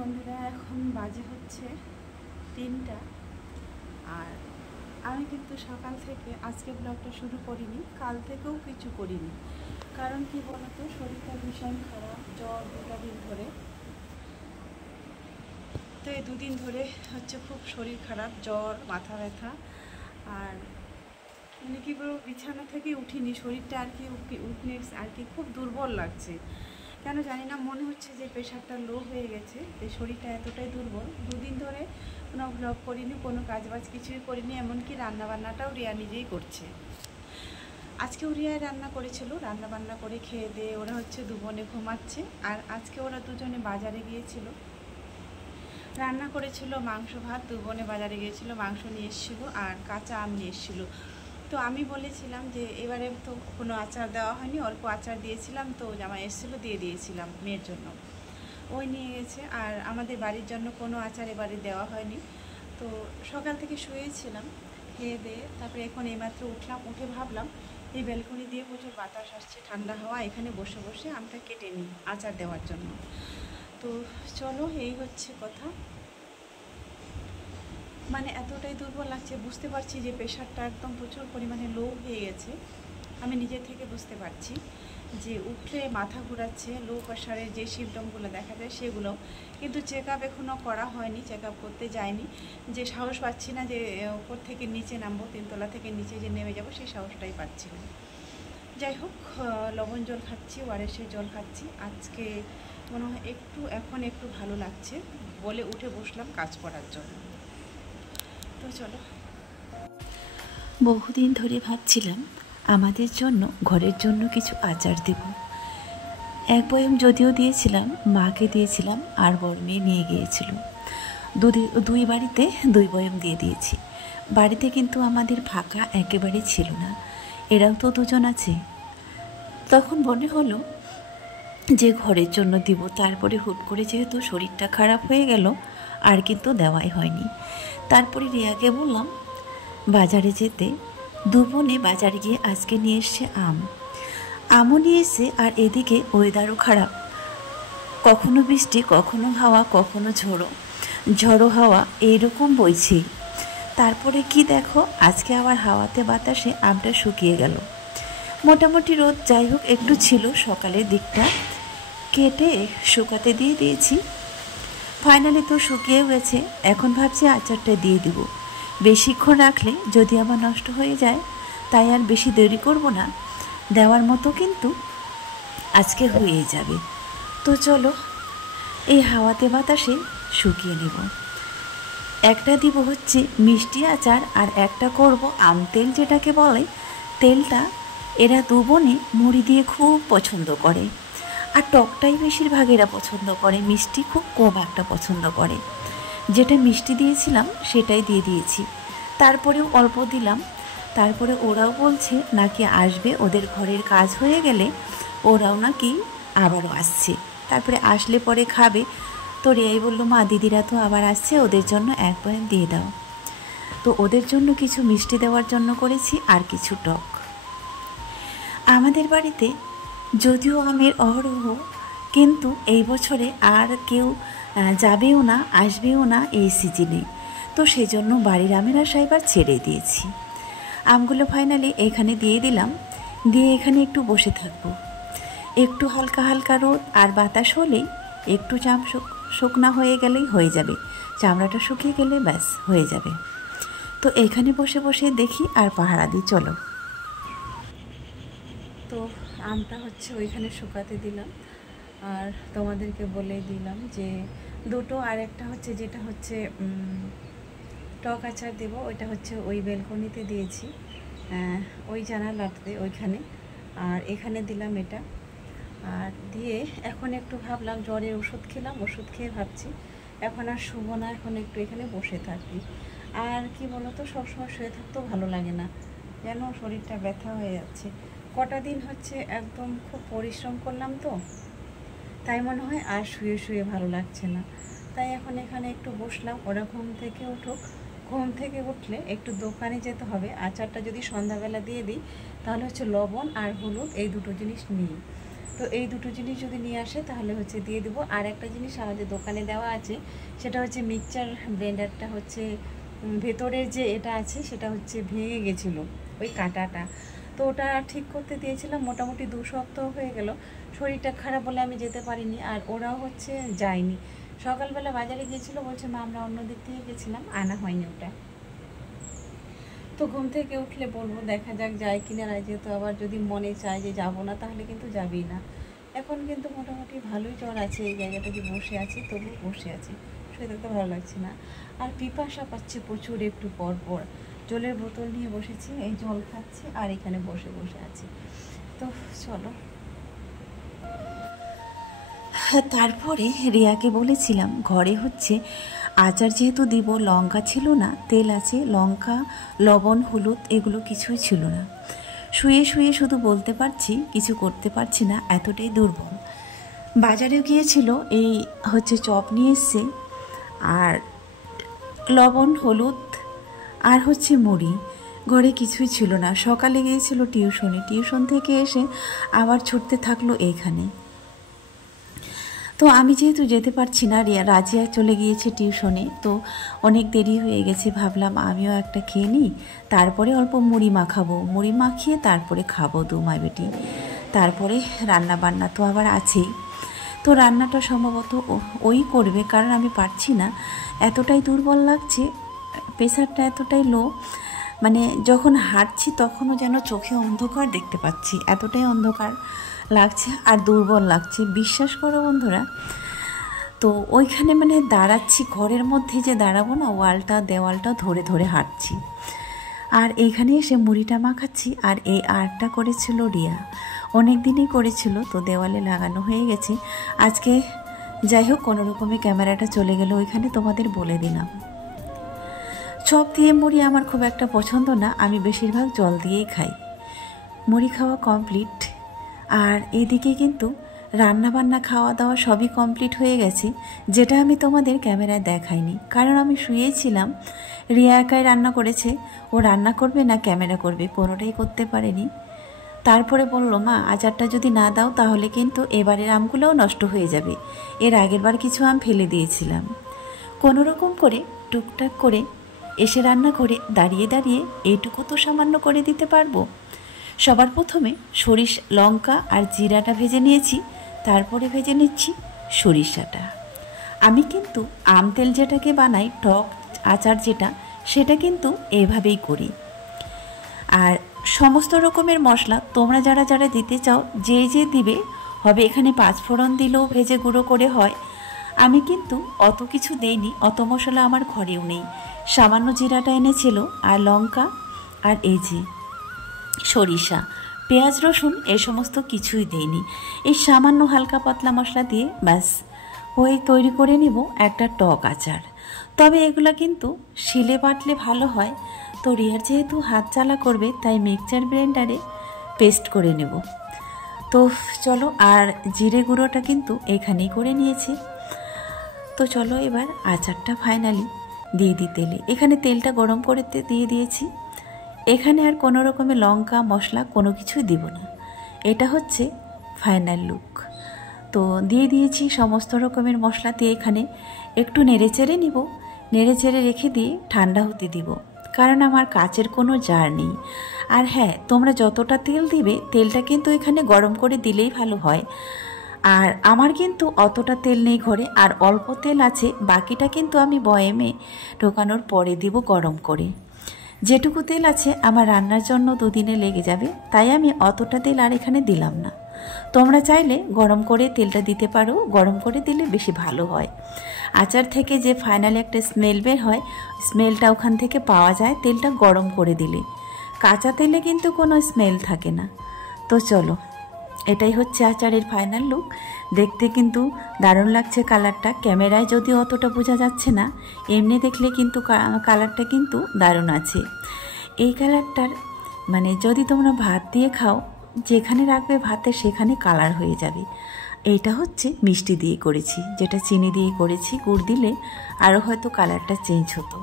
বন্ধুরা, এখন বাজে হচ্ছে 3টা। আর আমি কিন্তু সকাল থেকে আজকে ব্লগটা শুরু করিনি, কাল থেকেও কিছু করিনি। কারণ কি বলতো, শরীরটা ভীষণ খারাপ, জ্বর 2টা দিন ধরে। তো এই 2 দিন ধরে হচ্ছে খুব শরীর খারাপ, জ্বর, মাথা ব্যথা। আর মানে কি বলবো, বিছানা থেকে উঠিনি, শরীরটা আর কি উঠনে আর কি খুব দুর্বল লাগছে। কেন জানি না, মনে হচ্ছে যে প্রেশারটা লো হয়ে গেছে, যে শরীরটা এতটাই দুর্বল। 2 দিন ধরে কোনো ব্লগ করিনি, কোনো কাজবাজ কিছুই করিনি, এমনকি রান্নাবান্নাটাও রিয়া নিজেই করছে। আজকেও রিয়াই রান্না করেছিল, রান্নাবান্না করে খেয়ে দিয়ে ওরা হচ্ছে 2 বোনে ঘুমাচ্ছে। আর আজকে ওরা দুজনে বাজারে গিয়েছিল, রান্না করেছিল মাংস ভাত। 2 বোনে বাজারে গিয়েছিল, মাংস নিয়ে এসেছিলো আর কাঁচা আম নিয়ে এসেছিলো। তো আমি বলেছিলাম যে এবারে তো কোনো আচার দেওয়া হয়নি, অল্প আচার দিয়েছিলাম, তো জামাই এসেছিলো দিয়ে দিয়েছিলাম মেয়ের জন্য, ওই নিয়ে গেছে। আর আমাদের বাড়ির জন্য কোনো আচার এবারে দেওয়া হয়নি। তো সকাল থেকে শুয়েছিলাম, খেয়ে দিয়ে তারপরে এখন এইমাত্র উঠলাম, উঠে ভাবলাম এই ব্যালকনি দিয়ে প্রচুর বাতাস আসছে, ঠান্ডা হাওয়া, এখানে বসে বসে আমটা কেটে নিই আচার দেওয়ার জন্য। তো চলো, এই হচ্ছে কথা। মানে এতটাই দুর্বল লাগছে, বুঝতে পারছি যে প্রেশারটা একদম প্রচুর পরিমাণে লো হয়ে গেছে। আমি নিজে থেকে বুঝতে পারছি যে উঠলে মাথা ঘোরাচ্ছে, লো প্রেশারের যে সিমটমগুলো দেখা যায় সেগুলো। কিন্তু চেক আপ এখনও করা হয়নি, চেক আপ করতে যাইনি, যে সাহস পাচ্ছি না যে উপর থেকে নিচে নামবো, 3তলা থেকে নিচে যে নেমে যাব সেই সাহসটাই পাচ্ছি না। যাই হোক, লবণ জল খাচ্ছি, ওআরএসের জল খাচ্ছি। আজকে মনে হয় এখন একটু ভালো লাগছে বলে উঠে বসলাম কাজ করার জন্য। তো চলো। বহুদিন ধরে ভাবছিলাম আমাদের জন্য, ঘরের জন্য কিছু আচার দেব। 1 বয়ম যদিও দিয়েছিলাম, মাকে দিয়েছিলাম, আর বড় মেয়ে নিয়ে গিয়েছিল। দুই বাড়িতে 2 বয়ম দিয়ে দিয়েছি। বাড়িতে কিন্তু আমাদের ফাঁকা একেবারে ছিল না, এরাও তো 2জন আছে। তখন মনে হলো যে ঘরের জন্য দিব, তারপরে হুট করে যেহেতু শরীরটা খারাপ হয়ে গেল, আর কিন্তু দেওয়াই হয়নি। তারপরে রিয়াকে বললাম বাজারে যেতে। 2 বোনে বাজারে গিয়ে আজকে নিয়ে এসছে আমও নিয়ে এসে, আর এদিকে ওয়েদারও খারাপ, কখনো বৃষ্টি, কখনো হাওয়া, কখনো ঝড়ো হাওয়া এইরকম বইছে। তারপরে কি দেখো, আজকে আবার হাওয়াতে বাতাসে আমটা শুকিয়ে গেল। মোটামুটি রোদ যাই হোক একটু ছিল সকালের দিকটা, কেটে শুকাতে দিয়ে দিয়েছি। ফাইনালি তো শুকিয়েও গেছে। এখন ভাবছি আচারটা দিয়ে দিব, বেশিক্ষণ রাখলে যদি আবার নষ্ট হয়ে যায়, তাই আর বেশি দেরি করব না, দেওয়ার মতো কিন্তু আজকে হয়ে যাবে। তো চলো, এই হাওয়াতে বাতাসে শুকিয়ে নেব। একটা দিব হচ্ছে মিষ্টি আচার, আর একটা করব আম তেল, যেটাকে বলে তেলটা। এরা 2 বোনে মুড়ি দিয়ে খুব পছন্দ করে, আর টকটাই বেশিরভাগ এরা পছন্দ করে, মিষ্টি খুব কম একটা পছন্দ করে। যেটা মিষ্টি দিয়েছিলাম সেটাই দিয়ে দিয়েছি, তারপরেও অল্প দিলাম। তারপরে ওরাও বলছে নাকি আসবে, ওদের ঘরের কাজ হয়ে গেলে ওরাও নাকি আবারও আসছে, তারপরে আসলে পরে খাবে। তো রিয়াই বললো, মা দিদিরা তো আবার আসছে, ওদের জন্য 1 বয়ম দিয়ে দাও। তো ওদের জন্য কিছু মিষ্টি দেওয়ার জন্য করেছি, আর কিছু টক। আমাদের বাড়িতে যদিও আমের অহরহ, কিন্তু এই বছরে আর কেউ যাবেও না, আসবেও না এই সিজনে। তো সেজন্য বাড়ির আমের আশা এবার ছেড়ে দিয়েছি। আমগুলো ফাইনালি এখানে দিয়ে দিলাম, দিয়ে এখানে একটু বসে থাকবো। একটু হালকা হালকা রোদ আর বাতাস হলেই, একটু শুকনা হয়ে গেলেই হয়ে যাবে, চামড়াটা শুকিয়ে গেলে ব্যাস হয়ে যাবে। তো এখানে বসে বসে দেখি আর পাহারা দিই। চলো। তো আমটা হচ্ছে ওইখানে শুকাতে দিলাম, আর তোমাদেরকে বলে দিলাম যে 2টো, আর একটা হচ্ছে যেটা হচ্ছে টক আচার দেবো, ওইটা হচ্ছে ওই বেলকনিতে দিয়েছি, ওই জানালাতে ওইখানে। আর এখানে দিলাম এটা। আর দিয়ে এখন একটু ভাবলাম, জ্বরের ওষুধ খেলাম, ওষুধ খেয়ে ভাবছি এখন আর শুবো না, এখন একটু এখানে বসে থাকি। আর কি বলতো, সবসময় শুয়ে থাকতেও ভালো লাগে না, যেন শরীরটা ব্যথা হয়ে যাচ্ছে। কটা দিন হচ্ছে একদম খুব পরিশ্রম করলাম, তো তাই মনে হয় আর শুয়ে শুয়ে ভালো লাগছে না। তাই এখন এখানে একটু বসলাম, ওরা ঘুম থেকে উঠুক। ঘুম থেকে উঠলে একটু দোকানে যেতে হবে। আচারটা যদি সন্ধ্যাবেলা দিয়ে দিই, তাহলে হচ্ছে লবণ আর হলুদ এই 2টো জিনিস নিই। তো এই দুটো জিনিস যদি নিয়ে আসে তাহলে হচ্ছে দিয়ে দেবো। আর একটা জিনিস আমাদের দোকানে দেওয়া আছে, সেটা হচ্ছে মিক্সচার ব্লেন্ডারটা হচ্ছে ভেতরের যে এটা আছে সেটা হচ্ছে ভেঙে গেছিলো ওই কাঁটাটা, তো ওটা ঠিক করতে দিয়েছিলাম। মোটামুটি 2 সপ্তাহ হয়ে গেল, শরীরটা খারাপ বলে আমি যেতে পারিনি, আর ওরাও হচ্ছে যায়নি। সকালবেলা বাজারে গিয়েছিলো, বলছে মা আমরা অন্য দিক থেকে গেছিলাম, আনা হয়নি ওটা। তো ঘুম থেকে উঠলে বলবো, দেখা যাক যায় কিনা। যেহেতু আবার যদি মনে চায় যে যাবো না তাহলে কিন্তু যাবেই না। এখন কিন্তু মোটামুটি ভালোই জ্বর আছে, এই জায়গাটাতে বসে আছি, তবু বসে আছি, শুয়ে থাকতে ভালো লাগছে না। আর পিপাসা পাচ্ছে প্রচুর, একটু পর পর জলের বোতল নিয়ে বসেছি, এই জল খাচ্ছি আর এখানে বসে বসে আছি। তো চলো। তারপরে রিয়াকে বলেছিলাম ঘরে হচ্ছে আচার যেহেতু দিব, লঙ্কা ছিল না, তেল আছে, লঙ্কা, লবণ, হলুদ এগুলো কিছুই ছিল না। শুয়ে শুয়ে শুধু বলতে পারছি, কিছু করতে পারছি না, এতটাই দুর্বল। বাজারে গিয়েছিল, এই হচ্ছে চপ নিয়ে এসছে, আর লবণ, হলুদ আর হচ্ছে মুড়ি, ঘরে কিছুই ছিল না। সকালে গিয়েছিল টিউশনে, টিউশন থেকে এসে আবার ছুটতে থাকলো এইখানে। তো আমি যেহেতু যেতে পারছি না, রাজিয়া চলে গিয়েছে টিউশনে, তো অনেক দেরি হয়ে গেছে, ভাবলাম আমিও একটা খেয়ে নিই, তারপরে অল্প মুড়ি মাখাবো, মুড়ি মাখিয়ে তারপরে খাবো দু মাই বেটি। তারপরে রান্না বান্না তো আবার আছেই। তো রান্নাটা সম্ভবত ওই করবে, কারণ আমি পারছি না, এতটাই দুর্বল লাগছে, প্রেশারটা এতটাই লো, মানে যখন হাঁটছি তখনও যেন চোখে অন্ধকার দেখতে পাচ্ছি, এতটাই অন্ধকার লাগছে আর দুর্বল লাগছে, বিশ্বাস করো বন্ধুরা। তো ওইখানে মানে দাঁড়াচ্ছি, ঘরের মধ্যে যে দাঁড়াবো না, ওয়ালটা দেওয়ালটা ধরে ধরে হাঁটছি, আর এইখানে এসে মুড়িটা মাখাচ্ছি। আর এই আর্টটা করেছিল রিয়া, অনেক দিনই করেছিল, তো দেওয়ালে লাগানো হয়ে গেছে। আজকে যাই হোক কোনো রকমে ক্যামেরাটা চলে গেল ওইখানে, তোমাদের বলে দিলাম। চপ দিয়ে মুড়ি আমার খুব একটা পছন্দ না, আমি বেশিরভাগ জল দিয়েই খাই। মুড়ি খাওয়া কমপ্লিট, আর এদিকে কিন্তু রান্নাবান্না খাওয়া দাওয়া সবই কমপ্লিট হয়ে গেছে, যেটা আমি তোমাদের ক্যামেরায় দেখাইনি, কারণ আমি শুয়েই ছিলাম। রিয়া একাই রান্না করেছে, ও রান্না করবে না ক্যামেরা করবে, কোনোটাই করতে পারেনি। তারপরে বলল মা আচারটা যদি না দাও তাহলে কিন্তু এবারের আমগুলোও নষ্ট হয়ে যাবে, এর আগের বার কিছু আম ফেলে দিয়েছিলাম। কোনো রকম করে টুকটাক করে এসে রান্না করে দাঁড়িয়ে দাঁড়িয়ে এইটুকু তো সামান্য করে দিতে পারবো। সবার প্রথমে লঙ্কা আর জিরাটা ভেজে নিয়েছি, তারপরে ভেজে নিচ্ছি সরিষাটা। আমি কিন্তু আম তেল যেটাকে বানাই, টক আচার যেটা, সেটা কিন্তু এভাবেই করি। আর সমস্ত রকমের মশলা তোমরা যারা যারা দিতে চাও যে যে দিবে, হবে এখানে 5 ফোড়ন দিলেও ভেজে গুঁড়ো করে হয়। আমি কিন্তু অত কিছু দেইনি, অত মশলা আমার ঘরেও নেই, সামান্য জিরাটা এনেছিল, আর লঙ্কা, আর এই যে সরিষা, পেঁয়াজ, রসুন এ সমস্ত কিছুই দেইনি, এই সামান্য হালকা পাতলা মশলা দিয়ে ব্যাস হয়ে তৈরি করে নিব একটা টক আচার। তবে এগুলা কিন্তু শিলে বাটলে ভালো হয়, তো রিয়ার যেহেতু হাত চালা করবে তাই মিক্সচার ব্লেন্ডারে পেস্ট করে নেব। তো চলো, আর জিরে গুঁড়োটা কিন্তু এখানেই করে নিয়েছি। তো চলো এবার আচারটা ফাইনালি দিয়ে দিই তেলে, এখানে তেলটা গরম করে দিয়ে দিয়েছি। এখানে আর কোনো রকমের লঙ্কা মশলা কোনো কিছুই দিব না, এটা হচ্ছে ফাইনাল লুক। তো দিয়ে দিয়েছি সমস্ত রকমের মশলা দিয়ে, এখানে একটু নেড়েচেড়ে নিব, নেড়েচেড়ে রেখে দিয়ে ঠান্ডা হতে দিব, কারণ আমার কাচের কোনো জার নেই। আর হ্যাঁ, তোমরা যতটা তেল দিবে তেলটা কিন্তু এখানে গরম করে দিলেই ভালো হয়। আর আমার কিন্তু অতটা তেল নেই ঘরে, আর অল্প তেল আছে, বাকিটা কিন্তু আমি বয়েমে ঢোকানোর পরে দিব গরম করে। যেটুকু তেল আছে আমার রান্নার জন্য 2 দিনে লেগে যাবে, তাই আমি অতটা তেল আর এখানে দিলাম না। তোমরা চাইলে গরম করে তেলটা দিতে পারো, গরম করে দিলে বেশি ভালো হয়। আচার থেকে যে ফাইনালি একটা স্মেল বের হয়, স্মেলটা ওখান থেকে পাওয়া যায় তেলটা গরম করে দিলে, কাঁচা তেলে কিন্তু কোনো স্মেল থাকে না। তো চলো, এটাই হচ্ছে আচারের ফাইনাল লুক। দেখতে কিন্তু দারুণ লাগছে কালারটা, ক্যামেরায় যদিও অতটা বোঝা যাচ্ছে না, এমনি দেখলে কিন্তু কালারটা কিন্তু দারুণ আছে। এই কালারটার মানে যদি তোমরা ভাত দিয়ে খাও, যেখানে রাখবে ভাতে সেখানে কালার হয়ে যাবে। এইটা হচ্ছে মিষ্টি দিয়ে করেছি, যেটা চিনি দিয়ে করেছি, গুড় দিলে আরও হয়তো কালারটা চেঞ্জ হতো।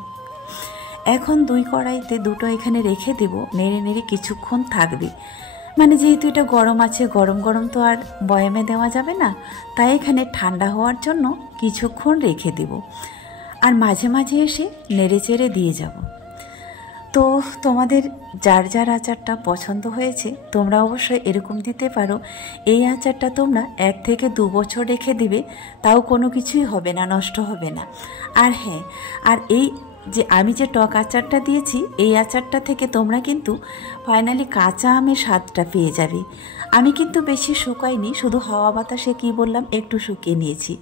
এখন 2 কড়াইতে দুটো এখানে রেখে দেব, নেড়ে নেড়ে কিছুক্ষণ থাকবে, মানে যেহেতু এটা গরম আছে, গরম গরম তো আর বয়ামে দেওয়া যাবে না, তাই এখানে ঠান্ডা হওয়ার জন্য কিছুক্ষণ রেখে দেব। আর মাঝে মাঝে এসে নেড়ে চেড়ে দিয়ে যাব। তো তোমাদের যার যার আচারটা পছন্দ হয়েছে তোমরা অবশ্যই এরকম দিতে পারো। এই আচারটা তোমরা 1 থেকে 2 বছর রেখে দিবে, তাও কোনো কিছুই হবে না, নষ্ট হবে না। আর হ্যাঁ, আর এই যে আমি যে টক আচারটা দিয়েছি, এই আচারটা থেকে তোমরা কিন্তু ফাইনালি কাঁচা আমের স্বাদটা পেয়ে যাবে। আমি কিন্তু বেশি শুকাইনি, শুধু হাওয়া বাতাসে কি বললাম একটু শুকিয়ে নিয়েছি।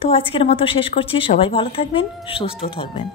তো আজকের মতো শেষ করছি। সবাই ভালো থাকবেন, সুস্থ থাকবেন।